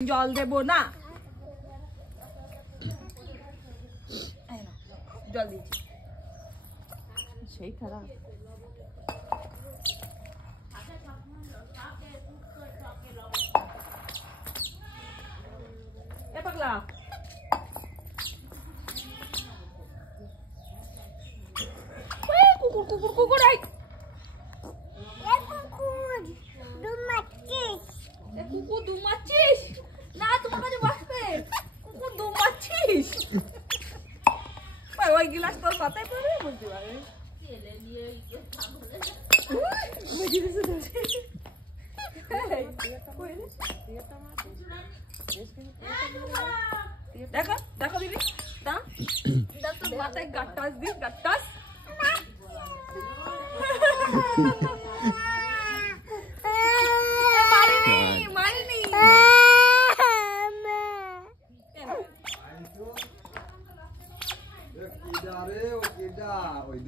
জল দেব না, জল দিচ্ছি সেই খারাপ। এ পাগলা কুকুর কুকুর কুকুর আই কুকুর দুমাচ্ছিস না, তোমার কাছে বসবে। কুকুর দুমাচ্ছিস ওই গিলাস তোর মাথায় পড়বে, বুঝতে পারবে। দেখো দেখো দিদি, তোর মাথায় গাট্টাস দিস, গাট্টাস।